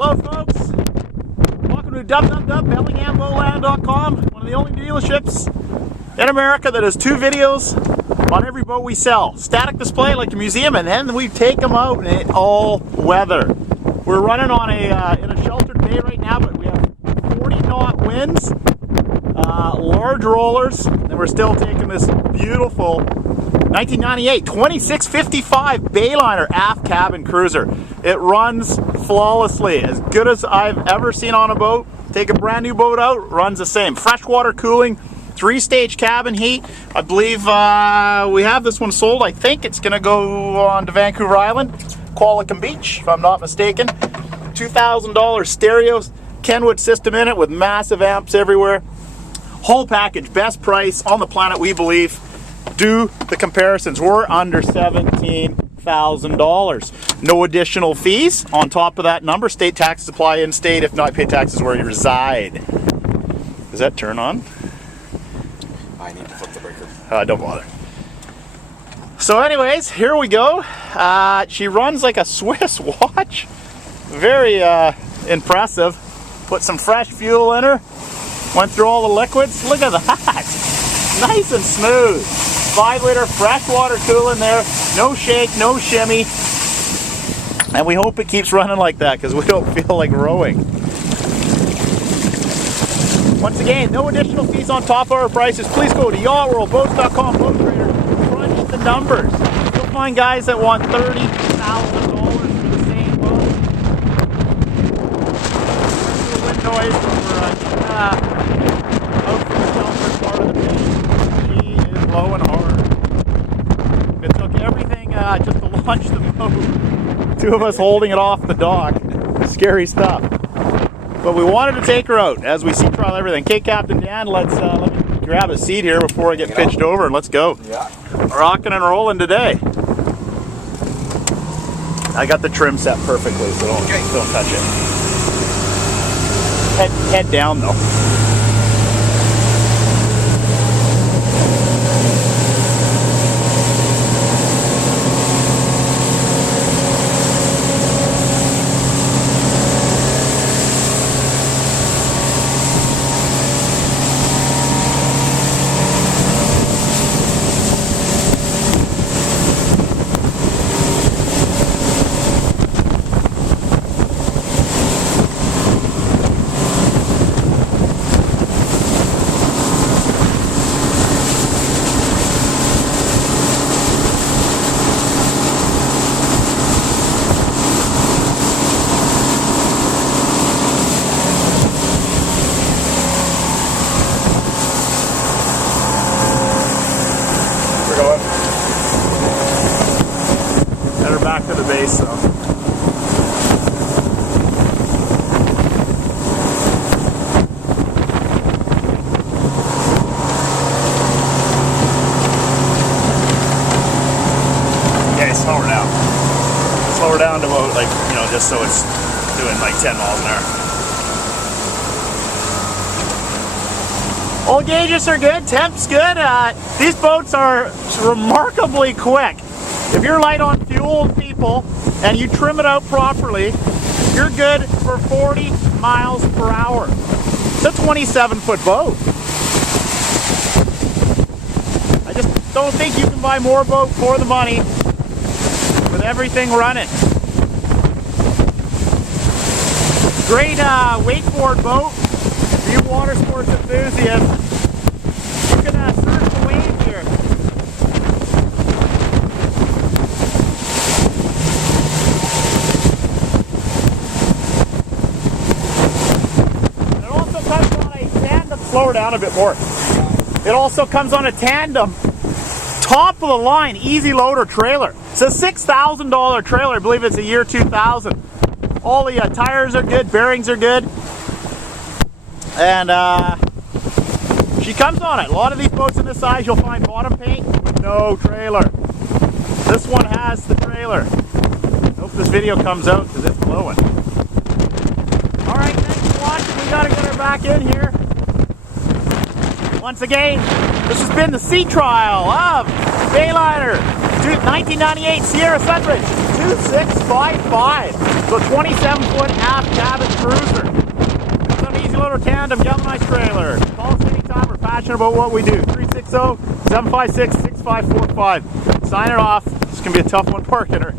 Hello folks, welcome to www.bellinghamboatland.com, one of the only dealerships in America that has two videos on every boat we sell. Static display like the museum, and then we take them out in all weather. We're running on in a sheltered bay right now, but we have 40 knot winds, large rollers, and we're still taking this beautiful 1998 2655 Bayliner aft cabin cruiser. It runs flawlessly, as good as I've ever seen on a boat. Take a brand new boat out, runs the same. Freshwater cooling, 3-stage cabin heat. I believe we have this one sold. I think it's going to go on to Vancouver Island, Qualicum Beach, if I'm not mistaken. $2,000 stereo Kenwood system in it with massive amps everywhere. Whole package, best price on the planet, we believe. Do the comparisons. We're under $17,000. No additional fees on top of that number. State taxes apply in state. If not, pay taxes where you reside. Does that turn on? I need to flip the breaker. Don't bother. So anyways, here we go. She runs like a Swiss watch. Very impressive. Put some fresh fuel in her. Went through all the liquids. Look at that. Nice and smooth. 5-liter freshwater cooling there. No shake, no shimmy. And we hope it keeps running like that because we don't feel like rowing. Once again, no additional fees on top of our prices. Please go to yachtworldboats.com, boat trader, crunch the numbers. You'll find guys that want $30,000 for the same boat. The wind noise out from the sheltered part of the bay. She is blowing hard. It took everything just to launch the boat. Two of us holding it off the dock. Scary stuff. But we wanted to take her out as we Seatrail everything. Okay, Captain Dan, let me grab a seat here before I get pitched over, and let's go. Yeah. Rocking and rolling today. I got the trim set perfectly, so don't touch it. Head down though. Back to the base though. Okay, slow her down. Slow her down to about just so it's doing like 10 miles an hour. All gauges are good, temp's good. These boats are remarkably quick. If you're light on fuel, people, and you trim it out properly, you're good for 40 miles per hour. It's a 27-foot boat. I just don't think you can buy more boat for the money with everything running. Great wakeboard boat. For you water sports enthusiasts, you can surf the waves here. Slow her down a bit more. It also comes on a tandem, top of the line, easy loader trailer. It's a $6,000 trailer. I believe it's a year 2000. All the tires are good, bearings are good, and she comes on it. A lot of these boats in this size, you'll find bottom paint with no trailer. This one has the trailer. Hope this video comes out because it's blowing. All right, thanks for watching. We gotta get her back in here. Once again, this has been the Seatrail of Bayliner 1998 Sierra Sunbridge 2655. So 27-foot aft cabin cruiser. Comes on an easy loader tandem galvanized trailer. Call us anytime. We're passionate about what we do. 360-756-6545. Sign it off. It's going to be a tough one parking her.